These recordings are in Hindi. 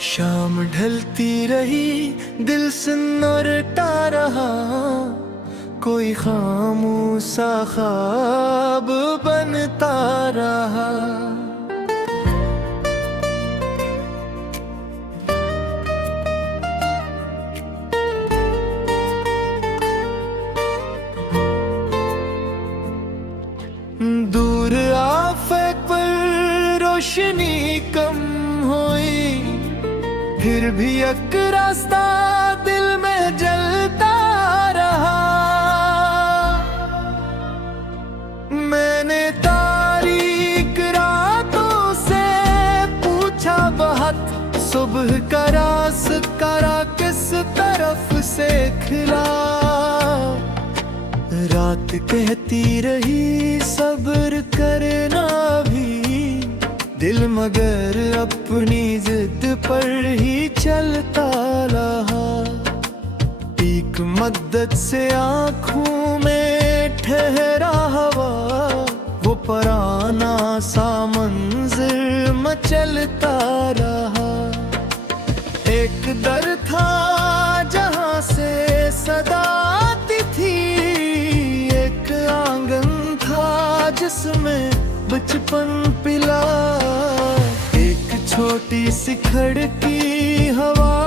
शाम ढलती रही, दिल सिन्नरता रहा, कोई खामोसा ख्वाब बनता रहा। दूर आफक पर रोशनी कम हुई, फिर भी एक रास्ता दिल में जलता रहा। मैंने तारीक रातों से पूछा बहुत, सुबह का रास्ता किस तरफ से खिला। रात कहती रही सब्र करना भी, दिल मगर अपनी जिद पर ही चलता रहा। एक मद्दत से आँखों में ठहरा हवा, वो पुराना सा मंज़र मचलता रहा। एक दर था जहाँ से सदा आती थी, एक आंगन था जिसमें बचपन पिला। एक छोटी सी खिड़की हवा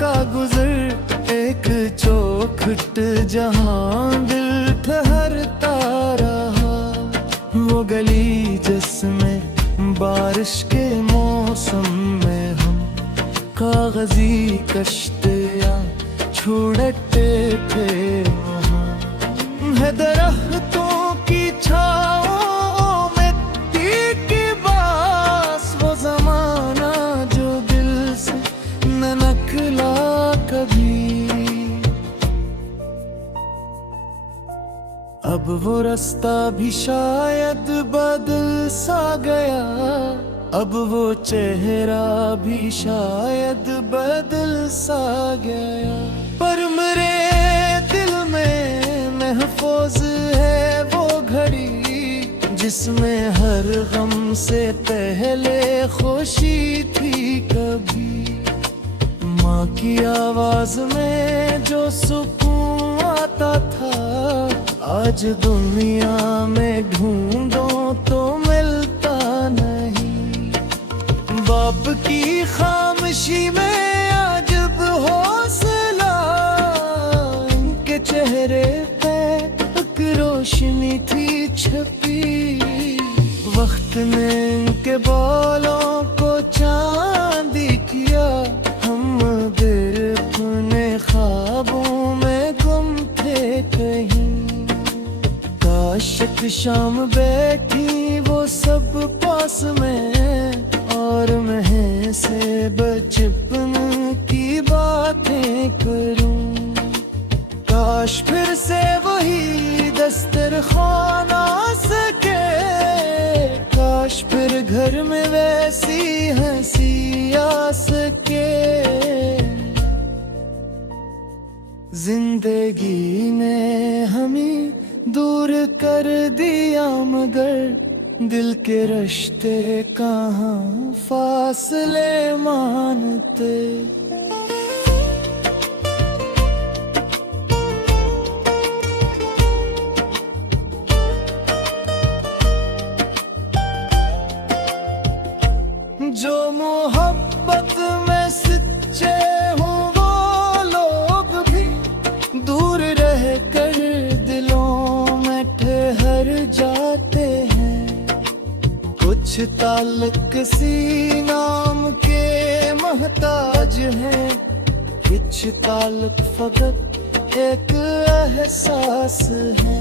का गुजर, एक चौखट जहाँ दिल ठहरता रहा। वो गली जिसमें बारिश के मौसम में हम कागजी कश्तियाँ छोड़ते थे, वहाँ है दरख्तों की छाओं में की बास। वो जमाना जो दिल से न निकला कभी, अब वो रास्ता भी शायद बदल सा गया, अब वो चेहरा भी शायद बदल सा गया। पर मेरे दिल में महफूज है वो घड़ी, जिसमें हर गम से पहले खुशी थी कभी। माँ की आवाज में जो सुकून आता था, आज दुनिया में ढूंढो तो मिलता नहीं। बाप की खामोशी में अजब हौसला, इनके चेहरे पे एक रोशनी थी छपी। वक्त ने इनके बालों को चांदी किया, हम दिल अपने ख्वाबों में गुम थे कहीं। काश एक शाम बैठी वो सब पास में, और मैं से बचपन की बातें करूं। काश फिर से वही दस्तरखान आ सके, काश फिर घर में वैसी हंसी आ सके। जिंदगी ने हमें दूर कर दिया, मगर दिल के रिश्ते कहाँ फासले मानते। जो मोहब्बत में सच्चे हों वो लोग भी दूर रह कर दिलों में ठहर जाते हैं। कुछ ताल्लुक किसी नाम के मोहताज हैं, कुछ ताल्लुक फकत एक एहसास है।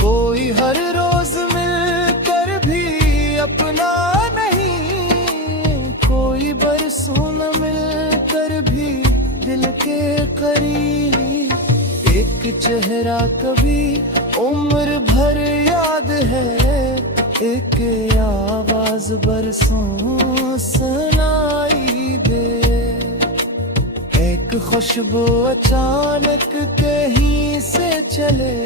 कोई हर रोज मिलकर भी अपना नहीं, कोई बरसों न मिलकर भी दिल के करीब। एक चेहरा कभी उम्र भर याद है, एक आवाज बरसों सुनाई दे। एक खुशबू अचानक कहीं से चले,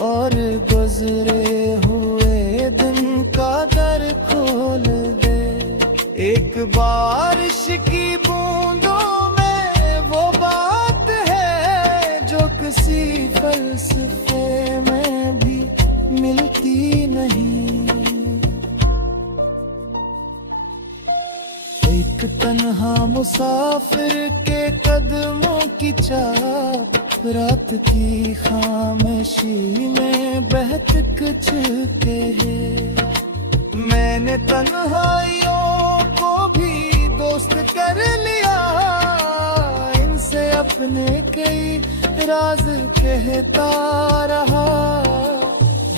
और गुजरे हुए दिन का दर खोल दे। एक बारिश की बूंदों में वो बात है जो किसी फलसफे में भी मिलती नहीं। एक तन्हा मुसाफिर के कदमों की चाप रात की खामोशी में बहक चुके हैं। मैंने तन्हाइयों को भी दोस्त कर लिया, इनसे अपने कई राज कहता रहा।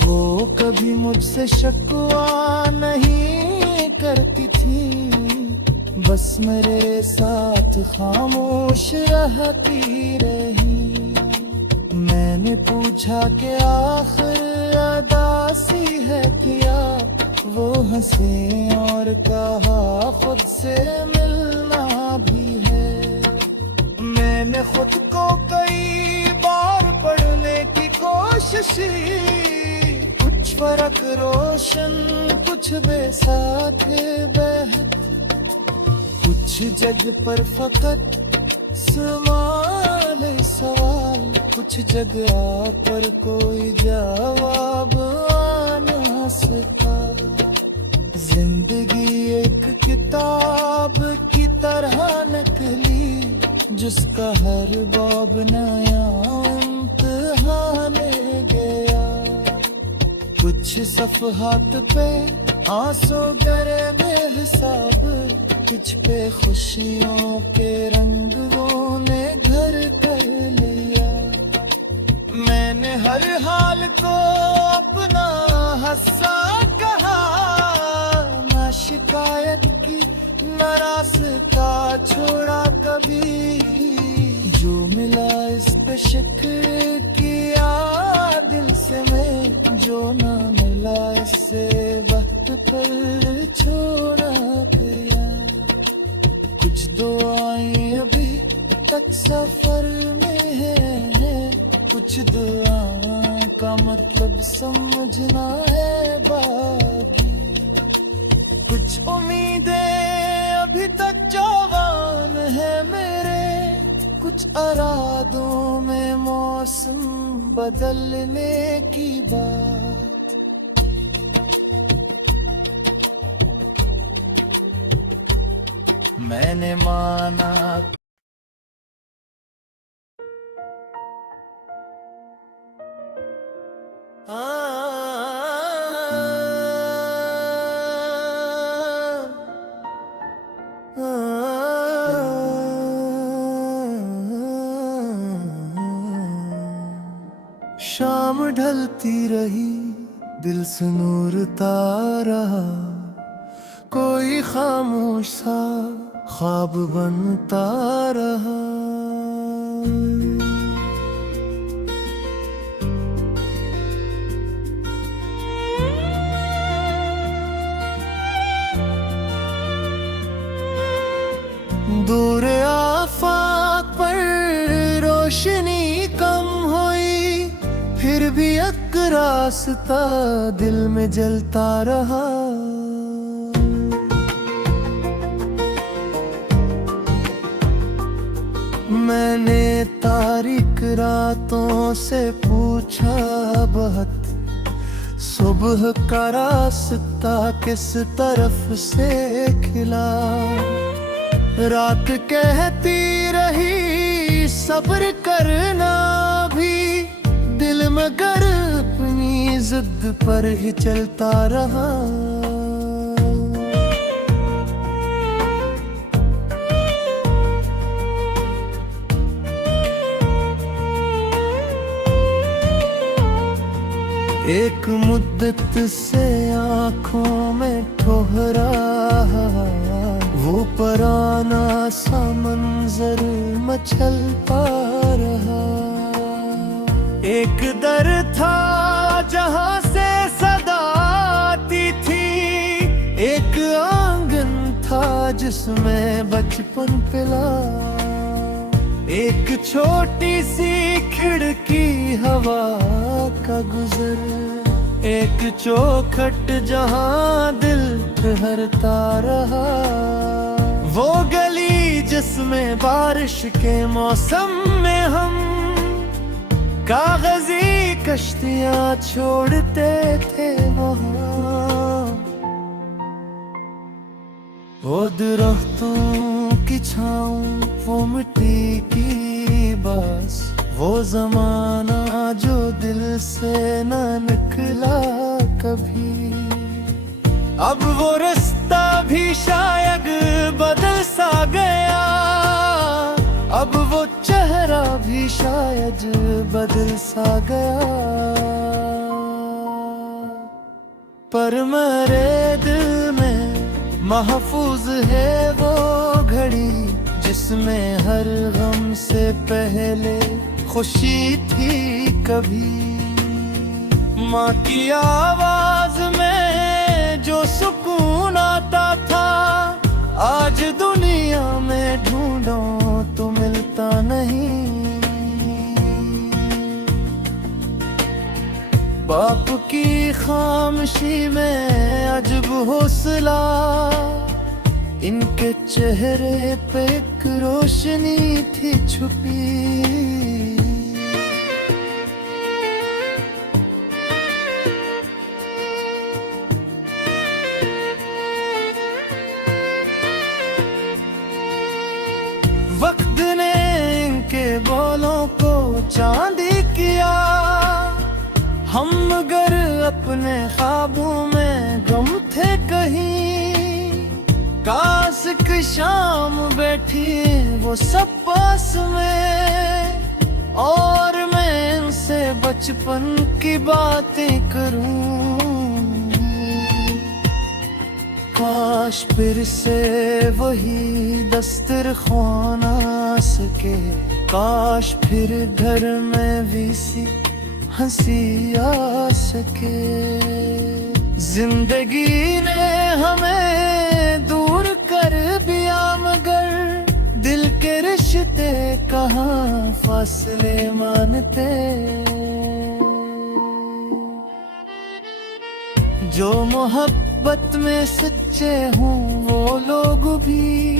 वो कभी मुझसे शिकवा नहीं करती थी, बस मेरे साथ खामोश रहती रही। मैंने पूछा कि आखिर अदा सी है क्या, वो हंसे और कहा खुद से मिलना भी है। मैंने खुद को कई बार पढ़ने की कोशिश की, कुछ फर्क रोशन कुछ बेसाथ बहत, कुछ जग पर फकत सवाल, कुछ जगह पर कोई जवाब आ न सका। जिंदगी एक किताब की तरह नकली, जिसका हर बाब नया इम्तिहान ले गया। कुछ सफ़हात पे आंसू गरे बेहिसाब, तुझ पे खुशियों के रंगों ने घर कर लिया। मैंने हर हाल को अपना हंसा कहा, ना शिकायत की ना रास्ता छोड़ा कभी। जो मिला इस पे शिक्र किया दिल से मैं, जो ना मिला इससे वक्त पर छोड़ा गया। कुछ दुआएं अभी तक सफर में है, कुछ दुआ का मतलब समझना है बाकी। कुछ उम्मीदें अभी तक जवान है मेरे, कुछ अरादों में मौसम बदलने की बात। मैंने माना शाम ढलती रही, दिल से नूर रहा, कोई खामोश सा ख्वाब बनता रहा। दूर आफाक पर रोशनी कम हुई, फिर भी एक रास्ता दिल में जलता रहा। मैंने तारीक रातों से पूछा बहुत, सुबह का रास्ता किस तरफ से खिला। रात कहती रही सब्र करना भी, दिल मगर अपनी जिद पर ही चलता रहा। एक मुद्दत से आँखों में ठोहरा, वो पुराना सा मंजर मचलता रहा। एक दर था जहाँ से सदा आती थी, एक आंगन था जिसमें बचपन पिला। एक छोटी सी खिड़की हवा का गुजर, एक चौखट जहां दिल ठहरता रहा। वो गली जिसमें बारिश के मौसम में हम कागजी कश्तियां छोड़ते थे वहाँ। वो दरख्तों की छाँव, वो मिट्टी की बास, वो जमाना जो दिल से न निकला कभी। अब वो रास्ता भी शायद बदल सा गया, अब वो चेहरा भी शायद बदल सा गया। पर मेरे दिल में महफूज है वो घड़ी जिसमें हर गम से पहले खुशी थी कभी। माँ की आवाज में जो सुकून आता था, आज दुनिया में ढूंढो तो मिलता नहीं। बाप की खामोशी में अजब हौसला, इनके चेहरे पे एक रोशनी थी छुपी। वक्त ने इनके बोलों को चांदी किया, हम मगर अपने ख्वाबों में गुम थे कहीं। काश की शाम बैठी वो सब पास में, और मैं इनसे बचपन की बातें करूं। काश फिर से वही दस्तरख्वान आ सके, काश फिर घर में भी सी हंसी आ सके। जिंदगी ने हमें दूर कर दिया, मगर दिल के रिश्ते कहाँ फासले मानते। जो मोहब्बत में सच्चे हों वो लोग भी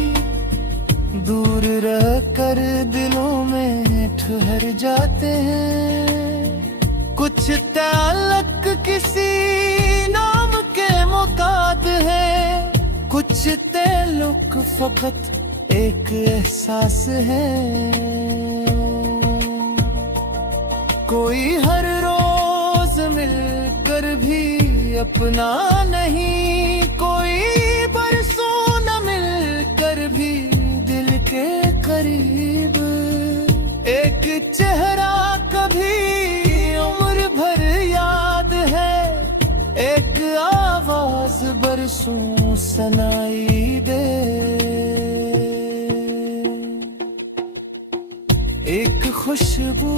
दूर रह कर दिलों में ठहर जाते हैं। कुछ ताल्लुक किसी नाम के मुकाद है, कुछ ताल्लुक फकत एक एहसास है। कोई हर रोज मिलकर भी अपना नहीं, कोई बरसों न मिलकर भी दिल के करीब। एक चेहरा कभी उम्र भर याद है, एक आवाज बरसों सुनाई दे। एक खुशबू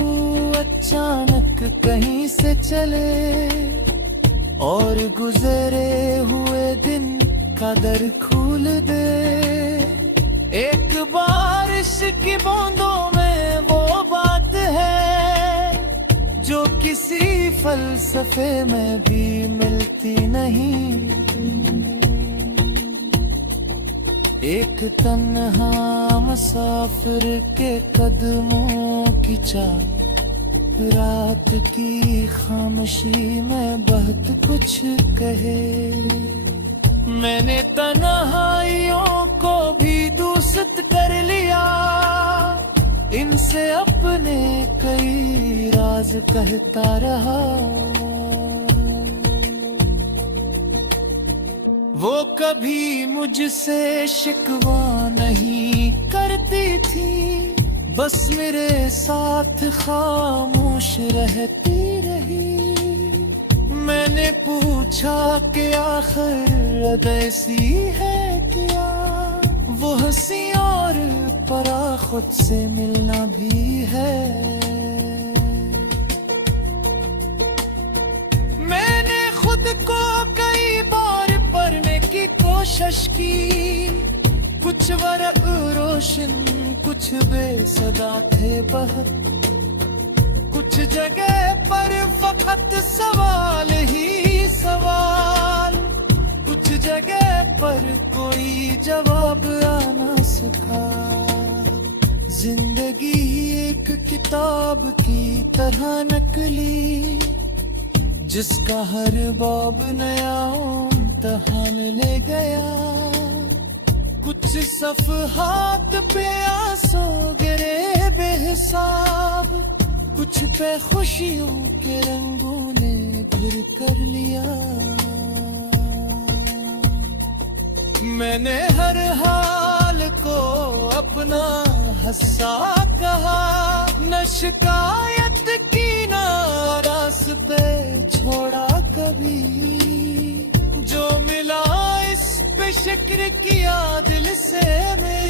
अचानक कहीं से चले, और गुजरे हुए दिन का दर खोल दे। एक बारिश की बूंदों में वो बात है जो किसी फलसफे में भी मिलती नहीं। एक तन्हा मुसाफिर के कदमों की चाल, रात की खामोशी में बहुत कुछ कहे। मैंने तन्हाइयों को भी दूषित कर लिया, इनसे अपने कई राज कहता रहा। वो कभी मुझसे शिकवा नहीं करती थी, बस मेरे साथ खामोश रहती रही। मैंने पूछा कि आखिर अब ऐसी है क्या, वो हंसी और परा खुद से मिलना भी है। मैंने खुद को कई बार पढ़ने की कोशिश की, कुछ वर्क रोशन कुछ बेसदा थे बहुत। कुछ जगह पर फकत सवाल ही सवाल, कुछ जगह पर कोई जवाब आना सका। जिंदगी एक किताब की तरह नकली, जिसका हर बाब नया इम्तहान ले गया। कुछ सफ़हात पे आंसू गिरे बेहिसाब, कुछ पे खुशियों के रंगों ने घुर कर लिया। मैंने हर हाल को अपना हंसा कहा, न शिकायत की न रास्ते छोड़ा कभी। जो मिला इस पे शुक्र किया दिल से मैं।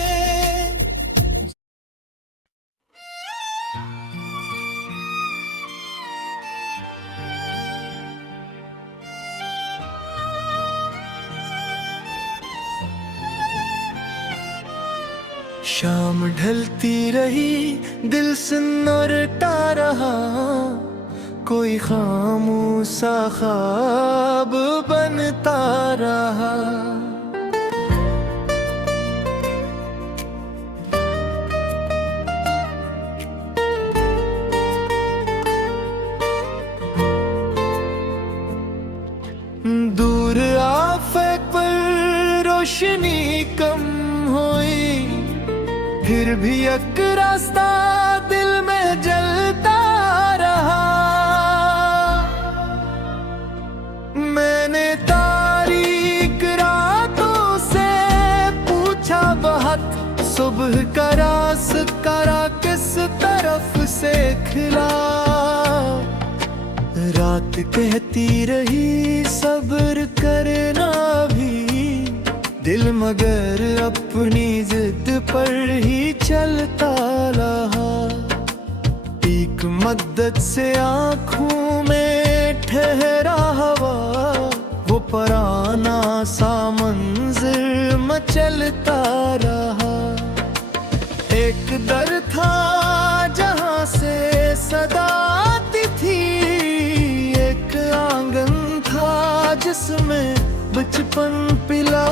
शाम ढलती रही, दिल सन्नाटा रहा, कोई खामोसा ख्वाब बनता रहा। दूर आफक पर रोशनी कम हुई, फिर भी एक रास्ता दिल में जलता रहा। मैंने तारीक रातों से पूछा बहुत, सुबह का रास्ता किस तरफ से खिला। रात कहती रही सब्र करना भी दिल, मगर अपनी जिद पर ही चलता रहा। एक मद्दत से आँखों में ठहरा हवा, वो पराना सा मंज़िल मचलता रहा। एक दर था जहाँ से सदा आती थी, एक आंगन था जिसमें बचपन पिला।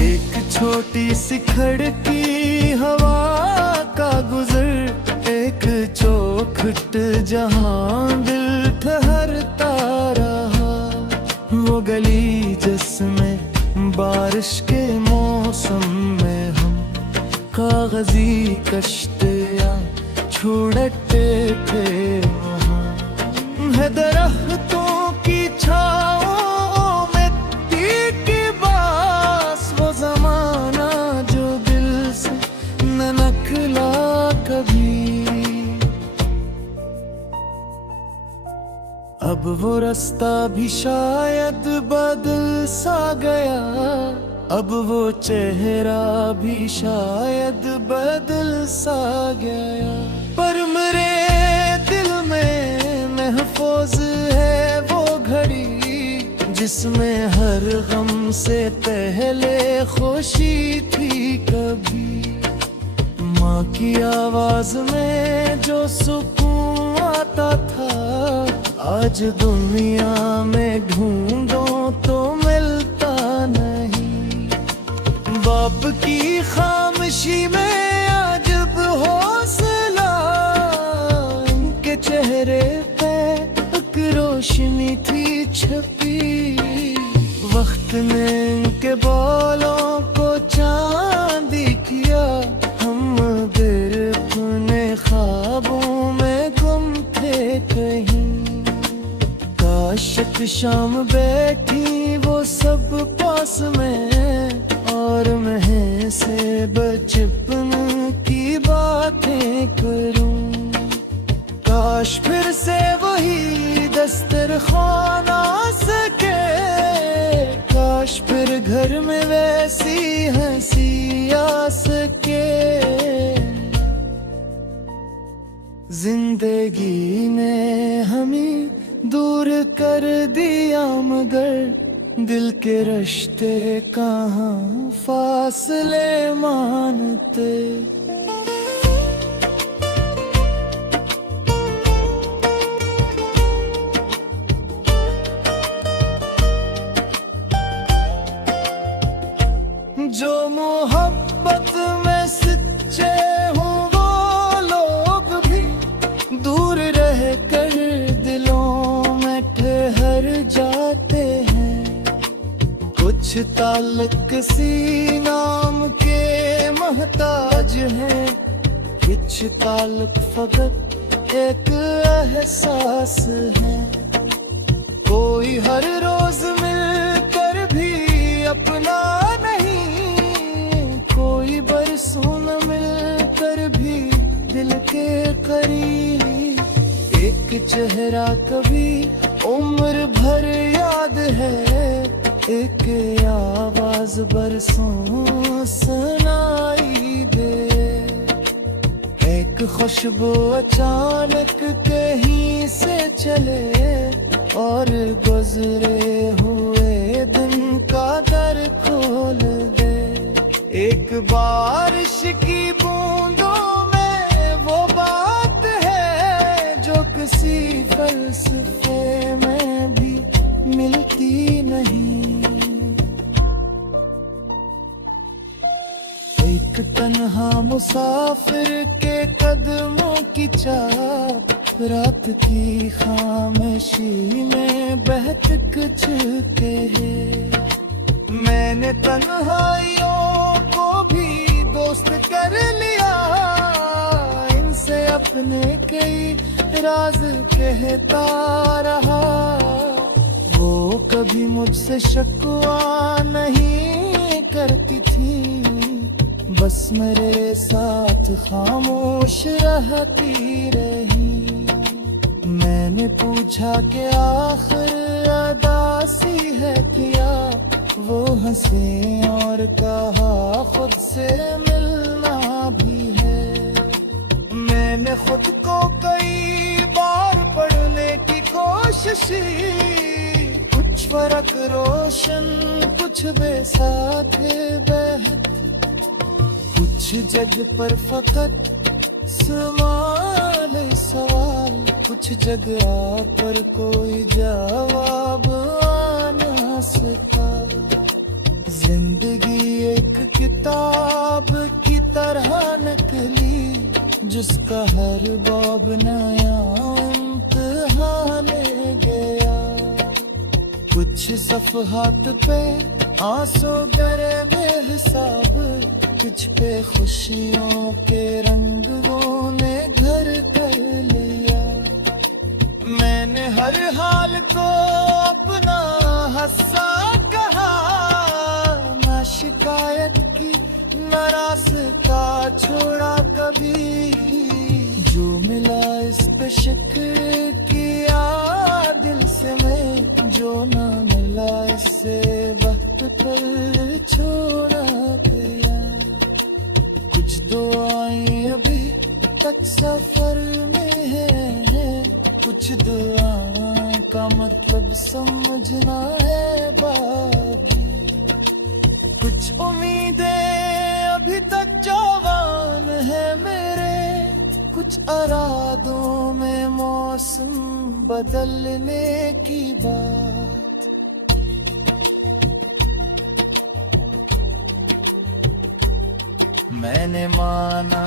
एक छोटी सी खिड़की हवा का गुजर, एक चौखट जहां दिल ठहरता रहा। वो गली जिसमें बारिश के मौसम में हम कागजी कश्तियां छोड़ते थे, वहाँ है दरख्तों की छाओं में तीखी बास। वो जमाना जो दिल से न निकला कभी, अब वो रास्ता भी शायद बदल सा गया। अब वो चेहरा भी शायद बदल सा गया। पर मेरे दिल में महफूज है वो घड़ी, जिसमें हर गम से पहले खुशी थी कभी। माँ की आवाज में जो सुकून आता था, आज दुनिया में ढूंढो तो मिलता नहीं। बाप की खामोशी में अजब हौसला, इनके चेहरे पे एक रोशनी थी छपी। वक्त ने इनके बालों को चांदी किया, हम मगर अपने ख्वाबों में गुम थे कहीं। काश एक शाम बैठी वो सब पास में, और मैं से बचपन की बातें करूं। काश फिर से वही दस्तरखान आ सके, काश फिर घर में वैसी हंसी आ सके। जिंदगी ने हमें दूर कर दिया, मगर दिल के रिश्ते कहाँ फासले मानते। कुछ ताल्लुक किसी नाम के मोहताज हैं, कुछ ताल्लुक फकत एक एहसास है। कोई हर रोज मिलकर भी अपना नहीं, कोई बरसों न मिलकर भी दिल के करीब। एक चेहरा कभी उम्र भर याद है, एक आवाज बरसों सुनाई दे। एक खुशबू अचानक कहीं से चले और गुजरे हुए दिन का दर खोल दे। एक बारिश की बूंदों में वो बात है जो किसी फलसफे में भी मिलती नहीं। एक तन्हा मुसाफिर के कदमों की चाप, रात की खामोशी में बहक चुके हैं। मैंने तन्हाइयों को भी दोस्त कर लिया, इनसे अपने कई राज कहता रहा। वो कभी मुझसे शिकवा नहीं करती थी, बस मेरे साथ खामोश रहती रही। मैंने पूछा कि आखिर अदासी है क्या, वो हंसे और कहा खुद से मिलना भी है। मैंने खुद को कई बार पढ़ने की कोशिश, कुछ फर्क रोशन कुछ बेसाथ बेहद। कुछ जग पर फकत सवाल, कुछ जगह पर कोई जवाब आना सका। जिंदगी एक किताब की तरह नकली, जिसका हर बाब नया इम्तिहान गया। कुछ सफ़हात पे आंसू गरे बेहिसाब, कुछ पे खुशियों के रंगों ने घर कर लिया। मैंने हर हाल को अपना हस्सा कहा, ना शिकायत की न रास्ता छोड़ा कभी। जो मिला इस पे शिक्र किया दिल से मैं, जो ना मिला इससे वक्त पर छोड़ा गया। कुछ दुआएं अभी तक सफर में है, कुछ दुआ का मतलब समझना है बाकी। कुछ उम्मीदें अभी तक जवान है मेरे, कुछ अरादों में मौसम बदलने की बात। मैंने माना